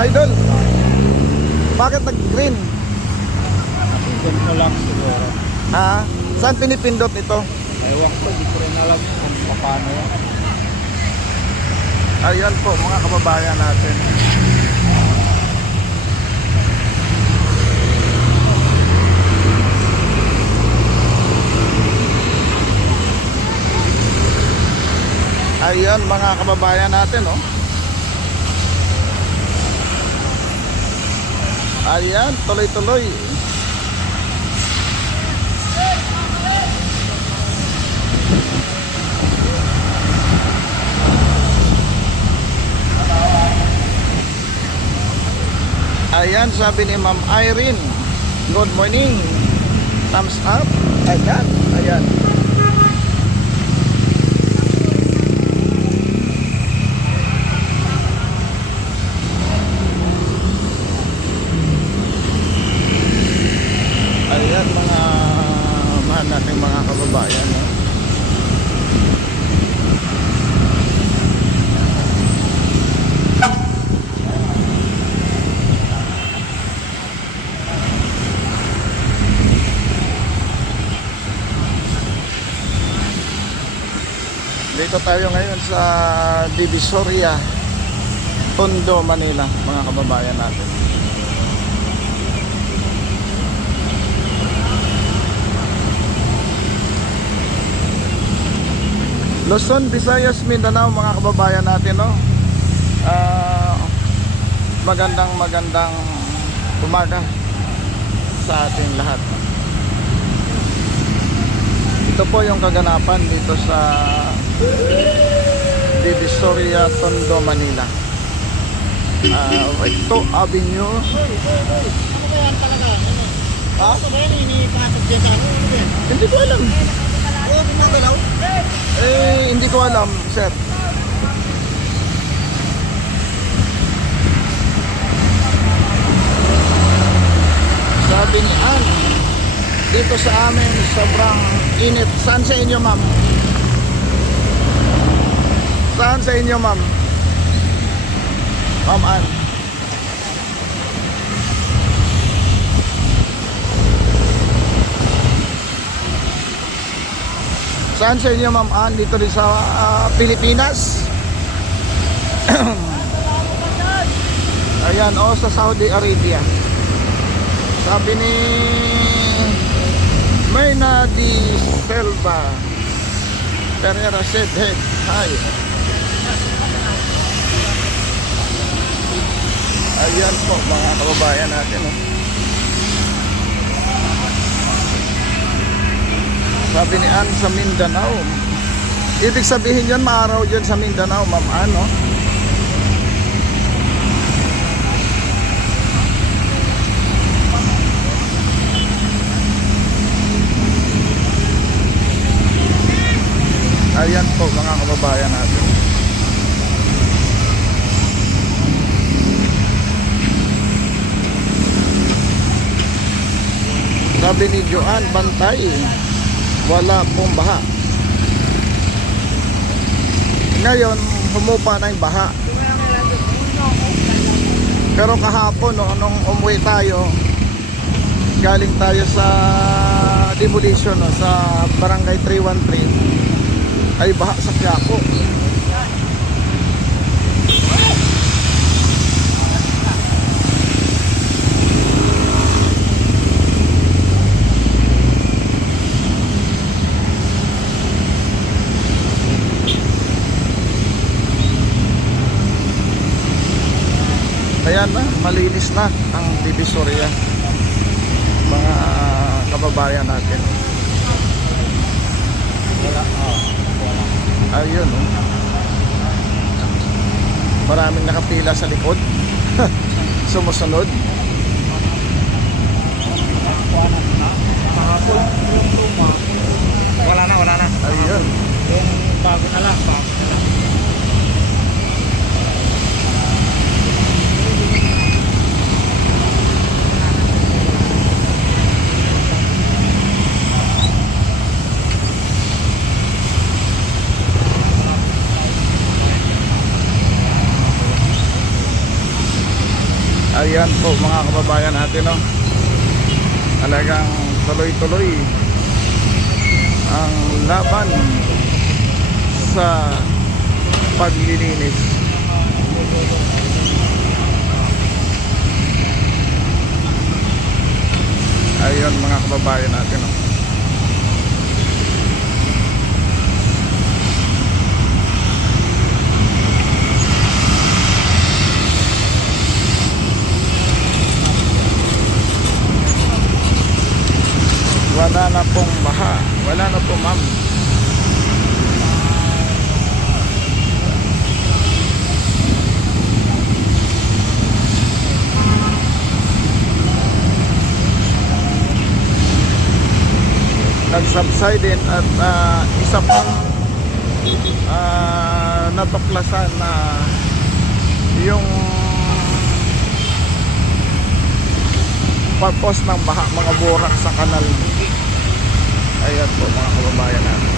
Idol, bakit nag-green? Napindot ko lang siguro. Ha? Saan pinipindot ito? Ewan ko, di ko rin alam kung paano yan. Ayan po mga kababayan natin. Ayan mga kababayan natin, oh. Ayan, tuloy-tuloy. Ayan, sabi ni Ma'am Irene, good morning. Thumbs up. Ayan, ayan. Ayan mga mahal nating mga kababayan, no? Dito tayo ngayon sa Divisoria, Tondo, Manila, mga kababayan natin. Luzon, Visayas, Mindanao, mga kababayan natin, no? Magandang umaga sa ating lahat. Ito po yung kaganapan dito sa Divisoria, Tondo, Manila. Ito, Avenue. Ano ba yan talaga? Ha? Ano ba yan? Iniipatag dyan sa ano? Hindi ko alam. Oo, gumagalaw. Hindi ko alam, sir. Sabi ni Ann, dito sa amin sobrang init. Saan sa inyo, ma'am? Saan sa inyo, ma'am? Ma'am Ann. Saan sa inyo, Ma'am Ann? Dito rin sa Pilipinas. Ayan, o sa Saudi Arabia. Sabi ni Mayna Di Selva Pereira said, hey, hi. Ayan po mga kababayan natin, oh. Sabi ni Ann sa Mindanao. Ibig sabihin yun, maaraw yun sa Mindanao, Ma'am Ann, no? Ayan po mga kababayan natin. Sabi ni Joanne, bantay, wala pong baha. Ngayon, humupa na yung baha. Pero kahapon, no, nung umuwi tayo, galing tayo sa demolition, no, sa barangay 313, ay baha sa Quiapo. Ayan na, malinis na ang Divisoria, mga kababayan natin. Wala. Ayun, oh. Maraming nakapila sa likod. Sumusunod. Wala na. Ayun. Yung bago na lang. Ayan po mga kababayan natin, no? Talagang tuloy-tuloy ang laban sa paglilinis. Ayun mga kababayan natin, no? Wala na pong baha. Wala na po, ma'am. Nag-subside din at isa pang natuklasan na yung purpose ng baha, mga burak sa kanal. Ayan po mga kababayan natin.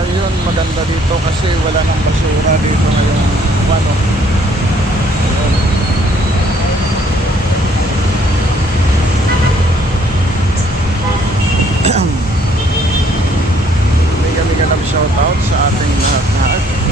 Ayun, maganda dito kasi wala nang basura dito ngayon. Ano? Ayun. Mega shoutout sa ating lahat-lahat.